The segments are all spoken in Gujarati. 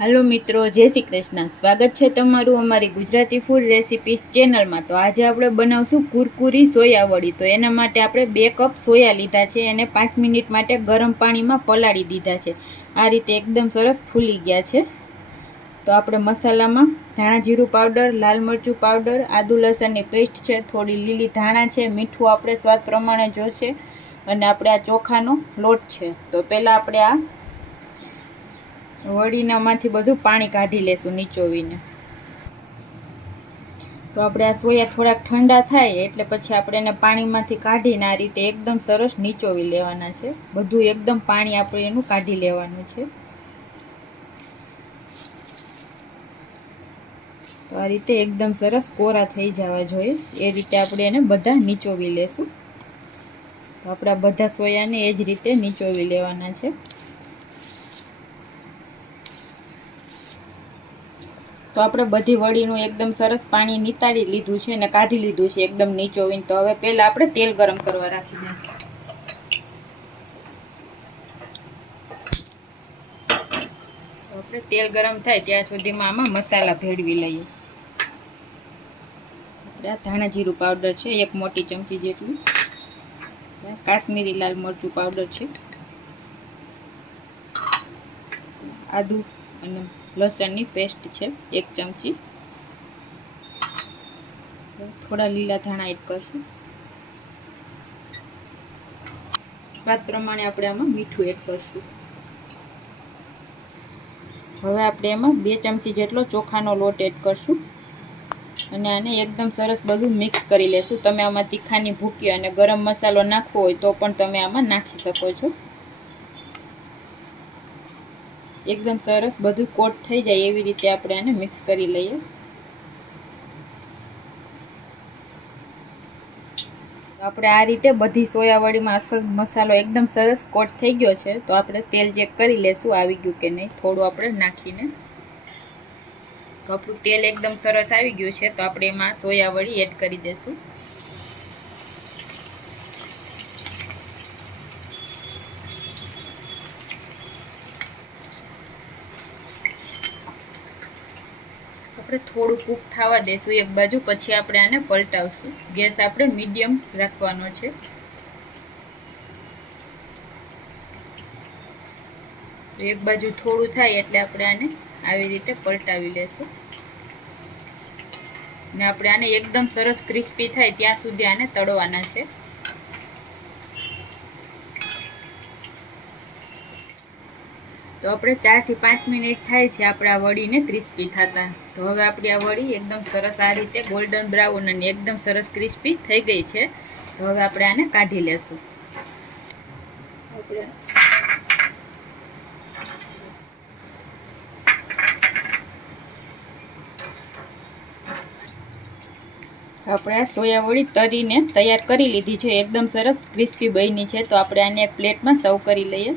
હાલો મિત્રો, જય શ્રી કૃષ્ણ. સ્વાગત છે તમારું અમારી ગુજરાતી ફૂડ રેસિપીસ ચેનલમાં તો આજે આપણે બનાવશું કુરકુરી સોયા વડી તો એના માટે આપણે બે કપ સોયા લીધા છે એને પાંચ મિનિટ માટે ગરમ પાણીમાં પલાળી દીધા છે. આ રીતે એકદમ સરસ ફૂલી ગયા છે. તો આપણે મસાલામાં ધાણા જીરું પાવડર, લાલ મરચું પાવડર, આદુ લસણની પેસ્ટ છે, થોડી લીલી ધાણા છે, મીઠું આપણે સ્વાદ પ્રમાણે જોશે. અને આપણે આ ચોખાનો લોટ છે. તો પહેલાં આપણે આ વડીનામાંથી બધું પાણી કાઢી લેશું નીચોવીને. તો આપણે આ સોયા થોડાક ઠંડા થાય એટલે પછી આપણે એને પાણીમાંથી કાઢીને આ રીતે એકદમ સરસ નીચોવી લેવાના છે. બધું એકદમ પાણી આપણે એનું કાઢી લેવાનું છે. તો આ રીતે એકદમ સરસ કોરા થઈ જવા જોઈએ. એ રીતે આપણે એને બધા નીચોવી લેશું. તો આપણા બધા સોયાને એ જ રીતે નીચોવી લેવાના છે. તો આપણે બધી વડીનું એકદમ સરસ પાણી નિતારી લીધું છે અને કાઢી લીધું છે, એકદમ નીચોવીને. તો હવે પહેલાં આપણે તેલ ગરમ કરવા રાખી દઈશું. આપણે તેલ ગરમ થાય ત્યાં સુધીમાં આમાં મસાલા ભેળવી લઈએ. આ ધાણા જીરું પાવડર છે, એક મોટી ચમચી જેટલું. કાશ્મીરી લાલ મરચું પાવડર છે. આદુ અને લસણની પેસ્ટ છે, એક ચમચી. થોડા લીલા ધાણા એડ કરશું. સ્વાદ પ્રમાણે આપણે આમાં મીઠું એડ કરશું. હવે આપણે એમાં બે ચમચી જેટલો ચોખાનો લોટ એડ કરશું. અને આને એકદમ સરસ બધું મિક્સ કરી લેશું. તમે આમાં તીખાની ભૂકી અને ગરમ મસાલો નાખવો હોય તો પણ તમે આમાં નાખી શકો છો. એકદમ સરસ બધું કોટ થઈ જાય એવી રીતે આપણે આને મિક્સ કરી લઈએ. આપણે આ રીતે બધી સોયાવાળીમાં મસાલો એકદમ સરસ કોટ થઈ ગયો છે. તો આપણે તેલ ચેક કરી લેશું, આવી ગયું કે નહીં, થોડું આપણે નાખીને. તો આપણું તેલ એકદમ સરસ આવી ગયું છે. તો આપણે એમાં સોયાવડી એડ કરી દઈશું આપણે થોડું કૂક થવા દઈશું એક બાજુ પછી આપણે આને પલટાવશું. ગેસ આપણે મીડિયમ રાખવાનો છે. એક બાજુ થોડું થાય એટલે આપણે આને આવી રીતે પલટાવી લેશું. ને આપણે આને એકદમ સરસ ક્રિસ્પી થાય ત્યાં સુધી આને તળવાના છે. તો આપણે ચારથી પાંચ મિનિટ થાય છે આપણે આ વડીને ક્રિસ્પી થતા. તો હવે આપણી આ વડી એકદમ સરસ આ રીતે ગોલ્ડન બ્રાઉન અને એકદમ સરસ ક્રિસ્પી થઈ ગઈ છે. તો હવે આપણે આને કાઢી લેશું. આપણે આપણે આ સોયા વડી તરીને તૈયાર કરી લીધી છે. એકદમ સરસ ક્રિસ્પી બની છે. તો આપણે આને એક પ્લેટમાં સર્વ કરી લઈએ.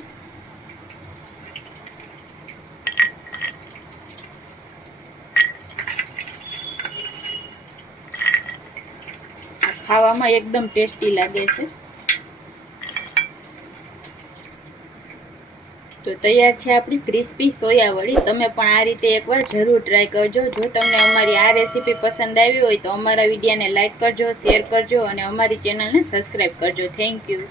ખાવામાં એકદમ ટેસ્ટી લાગે છે. તો તૈયાર છે આપણી ક્રિસ્પી સોયા વળી તમે પણ આ રીતે એકવાર જરૂર ટ્રાય કરજો. જો તમને અમારી આ રેસીપી પસંદ આવી હોય તો અમારા વિડીયાને લાઇક કરજો શેર કરજો અને અમારી ચેનલને સબસ્ક્રાઈબ કરજો. Thank you